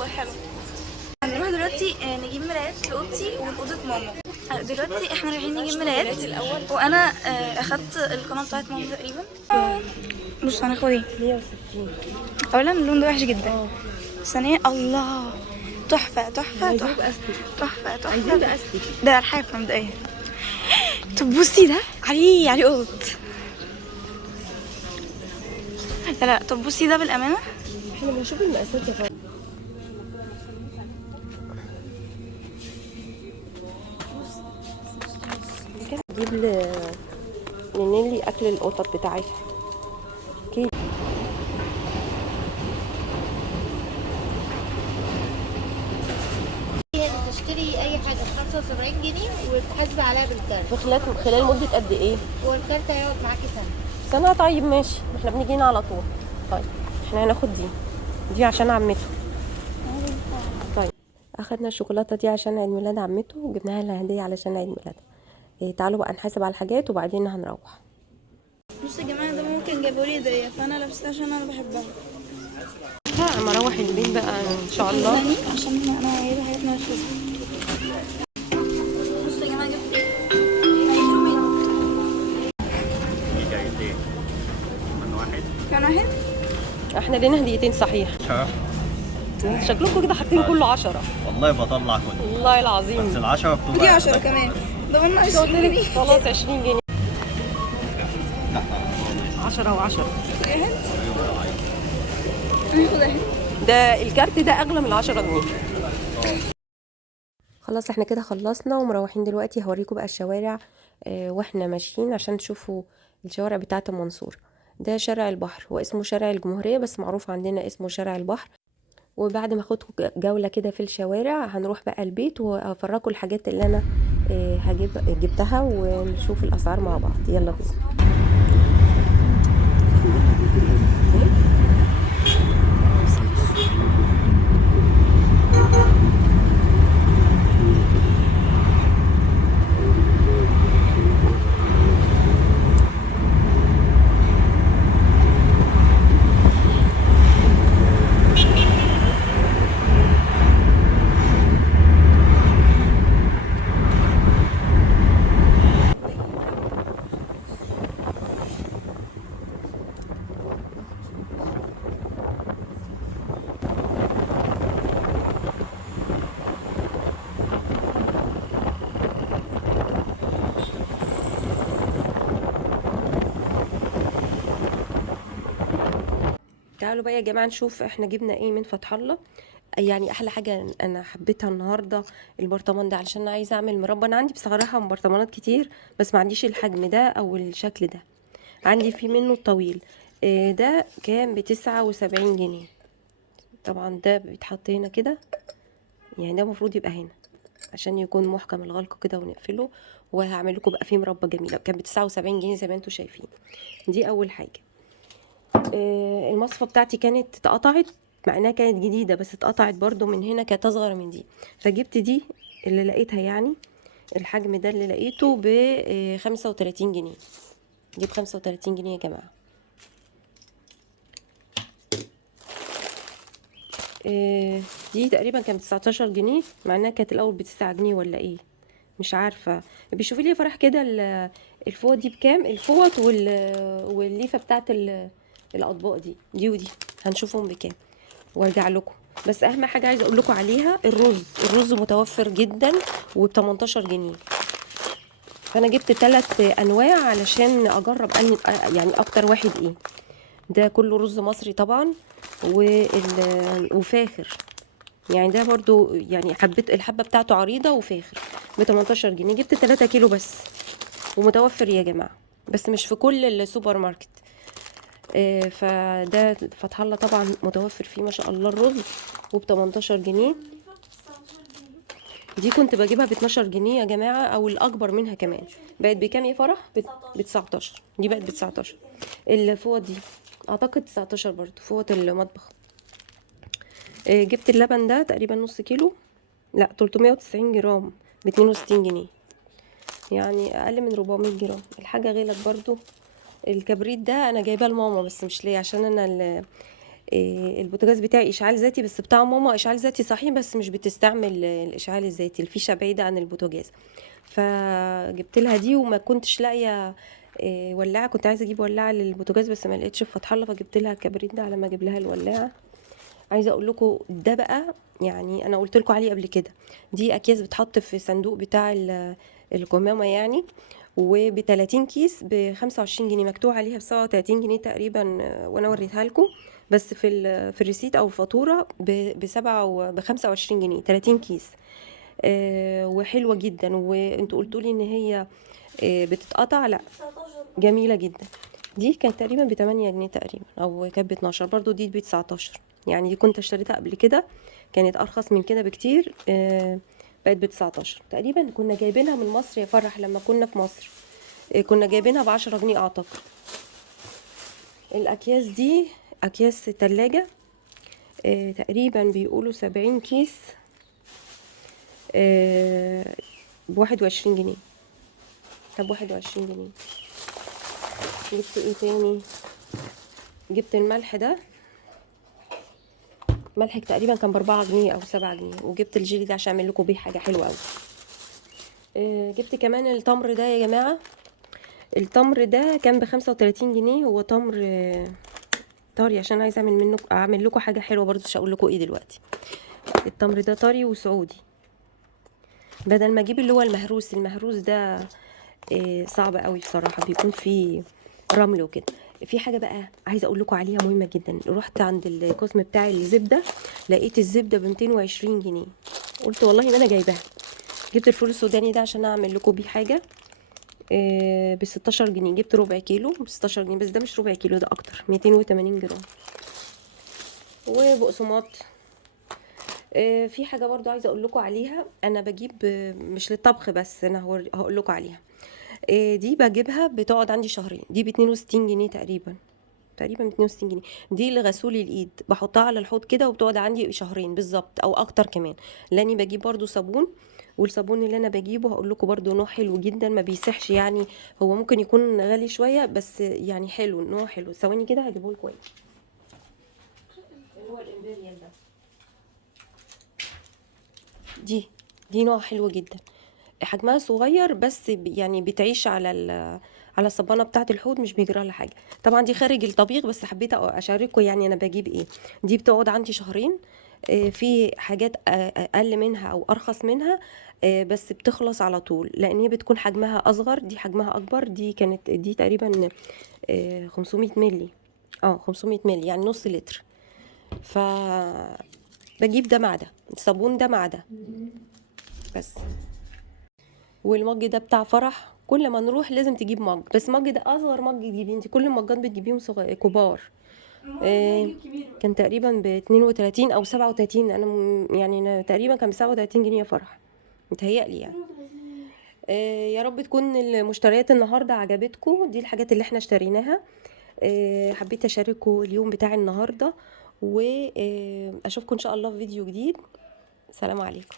والله حلو. هنروح دلوقتي نجيب مرايات لاوضتي ولاوضه ماما. دلوقتي احنا رايحين نجيب مرايات وانا اخدت القناه بتاعت ماما تقريبا. بص هناخد ايه؟ 160. اولا اللون ده وحش جدا. ثانيا الله تحفه تحفه عايزين تحفه باستيك. تحفه عايزين تحفه. باستيك. ده الحاف مبدئيا. طب بصي ده عليه قط. لا طب بصي ده بالامانه. احنا بنشوف المقاسات يا فندم. نجيب لنيلي اكل القطط بتاعتها. تشتري اي حاجه ب 75 جنيه وتحاسبي عليها بالكارت. في خلال مده قد ايه؟ والكارت هيقعد معاكي سنه. سنه؟ طيب ماشي، احنا بنيجي هنا على طول. طيب احنا هناخد دي عشان عمته. طيب اخدنا الشوكولاته دي عشان عيد ميلاد عمته وجبناها لها هديه علشان عيد ميلادها. تعالوا بقى نحاسب على الحاجات وبعدين هنروح. بصوا يا جماعه ده ممكن جابولي هديه فانا لابسها عشان انا بحبها. اما اروح البيت بقى ان شاء الله. عشان انا عايزه حاجات نرفزها. بصوا يا جماعه جبت ايه؟ كان واحد. احنا لينا هديتين صحيح. شكلكم كده حاطين كله 10. والله بطلع كله والله العظيم. بس ال10 بتبقى دي 10 كمان. ده قلنا 20 جنيه. خلاص 20 جنيه. 10 و10. ده الكارت ده اغلى من 10 جنيه. خلاص احنا كده خلصنا ومروحين دلوقتي. هوريكم بقى الشوارع واحنا ماشيين عشان تشوفوا الشوارع بتاعه المنصورة. ده شارع البحر واسمه شارع الجمهورية بس معروف عندنا اسمه شارع البحر. وبعد ما اخدكم جولة كده في الشوارع هنروح بقى البيت وافرجكم الحاجات اللي انا جبتها ونشوف الاسعار مع بعض. يلا بينا. تعالوا بقى يا جماعه نشوف احنا جبنا ايه من فتح الله. يعني احلى حاجه انا حبيتها النهارده البرطمان ده علشان انا عايزه اعمل مربى. انا عندي بصراحه برطمانات كتير بس ما عنديش الحجم ده او الشكل ده. عندي في منه الطويل. ده كان ب79 جنيه. طبعا ده بيتحط هنا كده، يعني ده المفروض يبقى هنا عشان يكون محكم الغلق كده ونقفله. وهعمل لكم بقى فيه مربى جميله. كان ب79 جنيه زي ما انتم شايفين. دي اول حاجه. المصفى بتاعتي كانت اتقطعت مع انها كانت جديده بس اتقطعت برضو من هنا، كانت اصغر من دي فجبت دي اللي لقيتها، يعني الحجم ده اللي لقيته ب35 جنيه. دي ب35 جنيه يا جماعه. دي تقريبا كانت 19 جنيه مع انها كانت الاول ب9 جنيه ولا ايه مش عارفه. بيشوفي لي فرح كده الفوط دي بكام، الفوط والليفه بتاعت الاطباق دي ودي هنشوفهم بكام وارجع لكم. بس اهم حاجه عايزه اقول لكم عليها الرز متوفر جدا وب18 جنيه. فانا جبت 3 انواع علشان اجرب يعني اكتر واحد ايه. ده كله رز مصري طبعا وفاخر. يعني ده برضو يعني حبيت الحبه بتاعته عريضه وفاخر ب18 جنيه. جبت 3 كيلو بس ومتوفر يا جماعه بس مش في كل السوبر ماركت. فده فتح الله طبعا متوفر فيه ما شاء الله الرز وب18 جنيه. دي كنت بجيبها ب12 جنيه يا جماعه او الاكبر منها كمان. بقت بكام يا فرح؟ ب19. دي بقت ب19. الفوط دي اعتقد 19 برضو فوط المطبخ. جبت اللبن ده تقريبا نص كيلو، لا 390 جرام ب62 جنيه، يعني اقل من 400 جرام. الحاجه غلت برضو. الكبريت ده انا جايباه لماما بس مش ليا عشان انا البوتاجاز بتاعي اشعال ذاتي، بس بتاع ماما اشعال ذاتي صحيح، بس مش بتستعمل الاشعال الذاتي، الفيشه بعيده عن البوتاجاز. فجبت لها دي، وما كنتش لاقيه ولاعه، كنت عايزه اجيب ولاعه للبوتاجاز بس ما لقيتش في فتح الله، فجبت لها الكبريت ده على ما اجيب لها الولاعه. عايزه اقول لكم ده بقى، يعني انا قلت لكم عليه قبل كده، دي اكياس بتحط في صندوق بتاع القمامه يعني، وب 30 كيس ب 25 جنيه، مكتوب عليها ب 37 جنيه تقريبا، وانا وريتها لكم، بس في الريسيت او الفاتوره ب 25 جنيه 30 كيس. وحلوه جدا، وانتوا قلتوا لي ان هي بتتقطع، لا جميله جدا. دي كانت تقريبا ب 8 جنيه تقريبا، او كانت ب 12 برضو، دي ب 19 يعني. دي كنت اشتريتها قبل كده، كانت ارخص من كده بكتير، بقت ب 19 تقريبا. كنا جايبينها من مصر يا فرح لما كنا في مصر، كنا جايبينها ب 10 جنيه اعتقد. الاكياس دي اكياس تلاجة، تقريبا بيقولوا 70 كيس ب 21 جنيه. طب 21 جنيه. جبت ايه تاني؟ جبت الملح ده، ملح تقريبا كان ب4 جنيه او 7 جنيه، وجبت الجيلي ده عشان اعمل لكم بيه حاجه حلوه قوي. جبت كمان التمر ده يا جماعه، التمر ده كان ب35 جنيه، هو تمر طري، عشان عايزه اعمل لكم حاجه حلوه برضو، مش هقول لكم ايه دلوقتي. التمر ده طري وسعودي، بدل ما اجيب اللي هو المهروس ده صعب قوي بصراحه، بيكون فيه رمل وكده. في حاجه بقى عايزه اقول لكم عليها مهمه جدا، رحت عند القسم بتاع الزبده، لقيت الزبده ب 220 جنيه، قلت والله ما انا جايباها. جبت الفول السوداني ده عشان اعمل لكم بيه حاجه ب 16 جنيه، جبت ربع كيلو ب 16 جنيه، بس ده مش ربع كيلو، ده اكتر، 280 جرام. وبقسماط. في حاجه برضو عايزه اقول لكم عليها، انا بجيب مش للطبخ بس، انا هقول لكم عليها. دي بجيبها بتقعد عندي شهرين، دي ب 62 جنيه تقريبا، تقريبا 62 جنيه. دي لغسول الايد، بحطها على الحوض كده وبتقعد عندي شهرين بالظبط او اكتر كمان. لاني بجيب برضو صابون، والصابون اللي انا بجيبه هقول لكم برضو نوع حلو جدا، ما بيسحش يعني، هو ممكن يكون غالي شويه بس يعني حلو، نوع حلو. ثواني كده هجيبه لكم، اللي هو الامبريال ده. دي نوع حلو جدا، حجمها صغير بس يعني بتعيش على الصبانه بتاعه الحوض، مش بيجرى لها حاجه. طبعا دي خارج الطبيخ، بس حبيت اشارككم يعني انا بجيب ايه. دي بتقعد عندي شهرين، في حاجات اقل منها او ارخص منها، بس بتخلص على طول، لان هي بتكون حجمها اصغر، دي حجمها اكبر. دي تقريبا 500 مللي، 500 مللي يعني نص لتر. ف بجيب ده مع ده، الصابون ده مع ده بس. والمج ده بتاع فرح، كل ما نروح لازم تجيب مج، بس مج ده اصغر مج تجيبيه انت، كل المجات بتجيبيهم كبار. كان تقريبا ب 32 او 37، انا يعني أنا تقريبا كان ب 37 جنيه يا فرح، متهيألي يعني. يا رب تكون المشتريات النهارده عجبتكم، دي الحاجات اللي احنا اشتريناها. حبيت اشارككم اليوم بتاع النهارده، واشوفكم ان شاء الله في فيديو جديد. سلام عليكم.